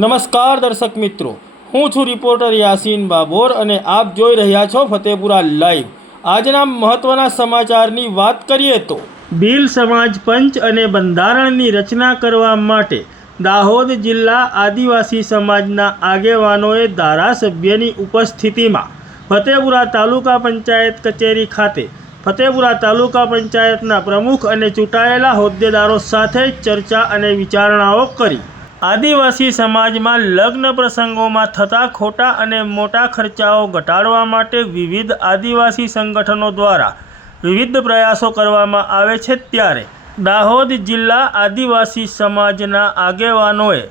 નમસ્કાર દર્શક મિત્રો, હું છું રિપોર્ટર યાસીન બાબોર અને આપ જોઈ રહ્યા છો ફતેપુરા લાઈવ। આજના મહત્વના સમાચારની વાત કરીએ તો ભીલ સમાજ પંચ અને બંધારણની રચના કરવા માટે દાહોદ જિલ્લા આદિવાસી સમાજના આગેવાનોએ ધારાસભ્યની ઉપસ્થિતિમાં ફતેપુરા તાલુકા પંચાયત કચેરી ખાતે ફતેપુરા તાલુકા પંચાયતના પ્રમુખ અને ચૂંટાયેલા હોદ્દેદારો સાથે ચર્ચા અને વિચારણાઓ કરી। આદિવાસી સમાજમાં લગ્ન પ્રસંગોમાં થતા ખોટા અને મોટા ખર્ચાઓ ઘટાડવા માટે વિવિધ આદિવાસી સંગઠનો દ્વારા વિવિધ પ્રયાસો કરવામાં આવે છે, ત્યારે દાહોદ જિલ્લા આદિવાસી સમાજના આગેવાનોએ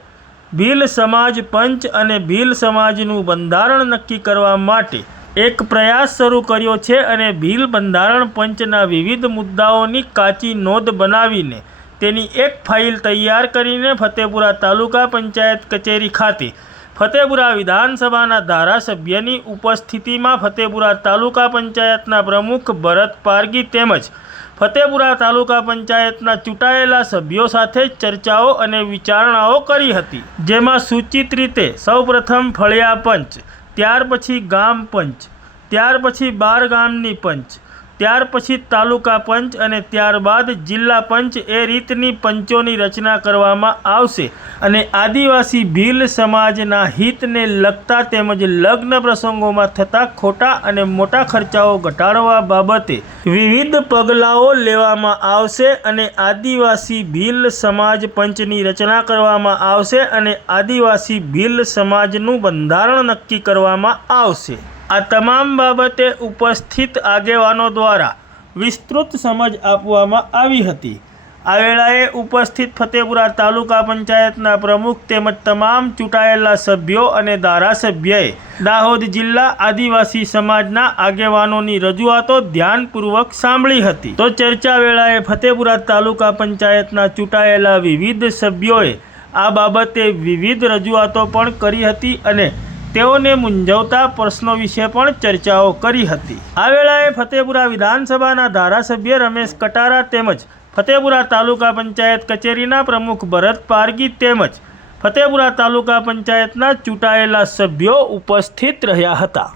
ભીલ સમાજ પંચ અને ભીલ સમાજનું બંધારણ નક્કી કરવા માટે એક પ્રયાસ શરૂ કર્યો છે અને ભીલ બંધારણ પંચના વિવિધ મુદ્દાઓની કાચી નોંધ બનાવીને તેની એક ફાઇલ તૈયાર કરીને ફતેપુરા તાલુકા પંચાયત કચેરી ખાતે ફતેપુરા વિધાનસભાના ધારાસભ્યની ઉપસ્થિતિમાં ફતેપુરા તાલુકા પંચાયતના પ્રમુખ ભરત પારગી તેમજ ફતેપુરા તાલુકા પંચાયતના ચૂંટાયેલા સભ્યો સાથે ચર્ચાઓ અને વિચારણાઓ કરી હતી, જેમાં સૂચિત રીતે સૌપ્રથમ ફળિયા પંચ, ત્યાર પછી ગામ પંચ, ત્યાર પછી 12 ગામની પંચ, ત્યાર પછી તાલુકા પંચ અને ત્યારબાદ જિલ્લા પંચ એ રીતની પંચોની રચના કરવામાં આવશે અને આદિવાસી ભીલ સમાજના હિતને લગતા તેમજ લગ્ન પ્રસંગોમાં થતા ખોટા અને મોટા ખર્ચાઓ ઘટાડવા બાબતે વિવિધ પગલાઓ લેવામાં આવશે અને આદિવાસી ભીલ સમાજ પંચની રચના કરવામાં આવશે અને આદિવાસી ભીલ સમાજનું બંધારણ નક્કી કરવામાં આવશે। આ તમામ બાબતે ઉપસ્થિત આગેવાનો દ્વારા વિસ્તૃત સમજ આપવામાં આવી હતી। આ વેળાએ ઉપસ્થિત ફતેપુરા તાલુકા પંચાયતના પ્રમુખ તેમજ તમામ ચૂંટાયેલા સભ્યો અને ધારાસભ્યએ દાહોદ જિલ્લા આદિવાસી સમાજના આગેવાનોની રજૂઆતો ધ્યાનપૂર્વક સાંભળી હતી। તો ચર્ચા વેળાએ ફતેપુરા તાલુકા પંચાયતના ચૂંટાયેલા વિવિધ સભ્યોએ આ બાબતે વિવિધ રજૂઆતો પણ કરી હતી અને તેઓને મૂંઝવતા પ્રશ્નો વિશે પણ ચર્ચાઓ કરી હતી। આ વેળાએ ફતેપુરા વિધાનસભાના ધારાસભ્ય રમેશ કટારા તેમજ ફતેપુરા તાલુકા પંચાયત કચેરીના પ્રમુખ ભરત પારગી તેમજ ફતેપુરા તાલુકા પંચાયતના ચૂંટાયેલા સભ્યો ઉપસ્થિત રહ્યા હતા।